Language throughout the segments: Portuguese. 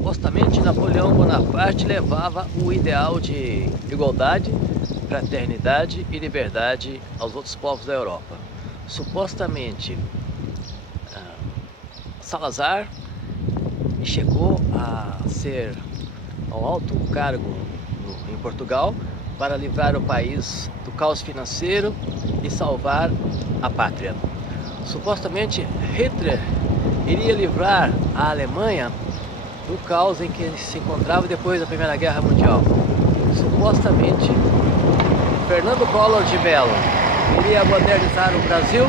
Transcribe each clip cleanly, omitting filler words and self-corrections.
Supostamente Napoleão Bonaparte levava o ideal de igualdade, fraternidade e liberdade aos outros povos da Europa. Supostamente Salazar chegou a ser ao alto cargo em Portugal para livrar o país do caos financeiro e salvar a pátria. Supostamente Hitler iria livrar a Alemanha do caos em que ele se encontrava depois da Primeira Guerra Mundial. Supostamente Fernando Collor de Mello iria modernizar o Brasil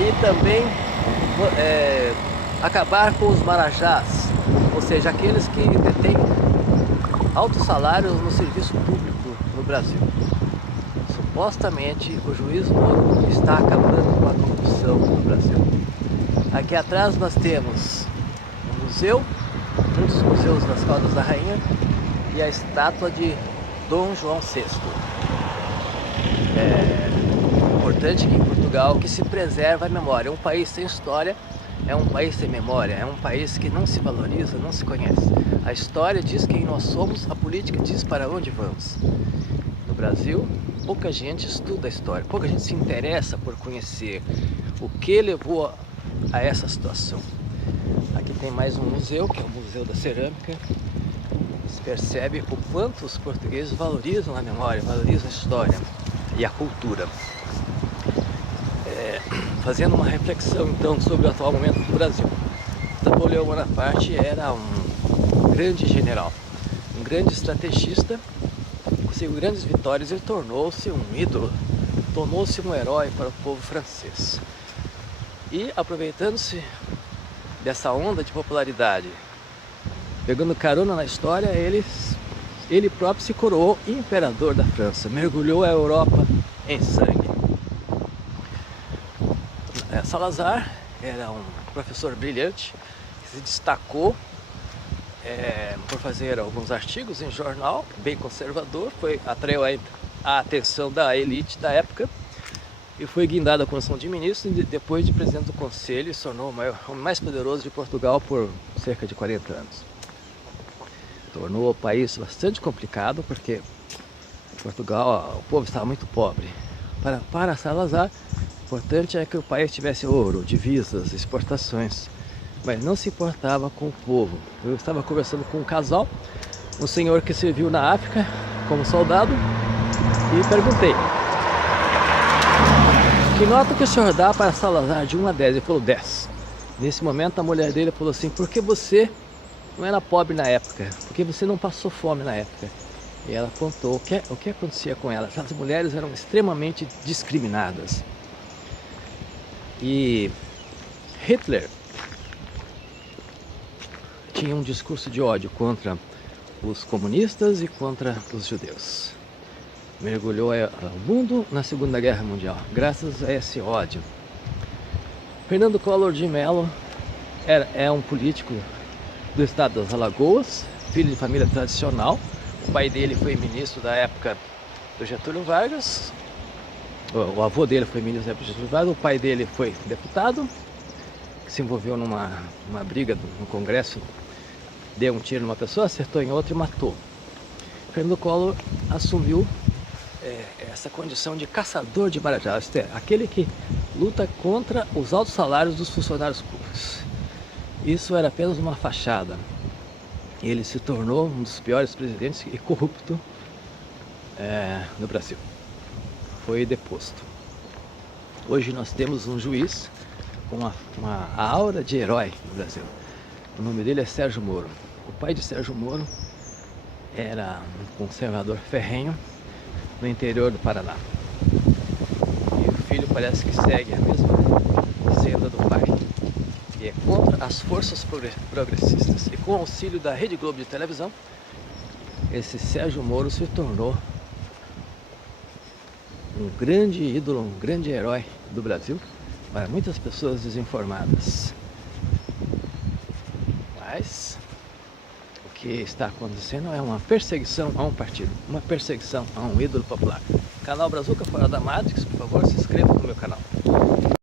e também acabar com os marajás, ou seja, aqueles que detêm altos salários no serviço público no Brasil. Supostamente o juiz Moro está acabando com a corrupção no Brasil. Aqui atrás nós temos um museu, um dos museus das Caldas da Rainha, e a estátua de Dom João VI. É importante que em Portugal que se preserve a memória. É um país sem história, é um país sem memória, é um país que não se valoriza, não se conhece. A história diz quem nós somos, a política diz para onde vamos. No Brasil, pouca gente estuda a história, pouca gente se interessa por conhecer o que levou a essa situação. Aqui tem mais um museu, que é o Museu da Cerâmica. Se percebe o quanto os portugueses valorizam a memória, valorizam a história e a cultura. Fazendo uma reflexão então sobre o atual momento do Brasil. Napoleão Bonaparte era um grande general, um grande estrategista, conseguiu grandes vitórias e tornou-se um ídolo, tornou-se um herói para o povo francês. E aproveitando-se dessa onda de popularidade, pegando carona na história, ele próprio se coroou imperador da França, mergulhou a Europa em sangue. Salazar era um professor brilhante, que se destacou por fazer alguns artigos em jornal, bem conservador, atraiu a atenção da elite da época e foi guindado à condição de ministro e depois de presidente do conselho, se tornou o mais poderoso de Portugal por cerca de 40 anos. Tornou o país bastante complicado porque Portugal, o povo estava muito pobre. Para Salazar, o importante é que o país tivesse ouro, divisas, exportações, mas não se importava com o povo. Eu estava conversando com um casal, um senhor que serviu na África como soldado, e perguntei: que nota que o senhor dá para Salazar de 1 a 10? Ele falou 10. Nesse momento a mulher dele falou assim: por que você não era pobre na época? Por que você não passou fome na época? E ela contou o que acontecia com elas. As mulheres eram extremamente discriminadas. E Hitler tinha um discurso de ódio contra os comunistas e contra os judeus. Mergulhou o mundo na Segunda Guerra Mundial, graças a esse ódio. Fernando Collor de Mello é um político do estado das Alagoas, filho de família tradicional. O pai dele foi ministro da época do Getúlio Vargas. O avô dele foi ministro da época do Getúlio Vargas. O pai dele foi deputado, que se envolveu numa briga no Congresso, deu um tiro numa pessoa, acertou em outra e matou. Fernando Collor assumiu essa condição de caçador de marajás, aquele que luta contra os altos salários dos funcionários públicos. Isso era apenas uma fachada. Ele se tornou um dos piores presidentes e corrupto no Brasil. Foi deposto. Hoje nós temos um juiz com uma aura de herói no Brasil. O nome dele é Sérgio Moro. O pai de Sérgio Moro era um conservador ferrenho no interior do Paraná. E o filho parece que segue a mesma senda do pai. E é contra as forças progressistas. E com o auxílio da Rede Globo de televisão, esse Sérgio Moro se tornou um grande ídolo, um grande herói do Brasil para muitas pessoas desinformadas. Mas o que está acontecendo é uma perseguição a um partido, uma perseguição a um ídolo popular. Canal Brazuca Fora da Matrix, por favor, se inscreva no meu canal.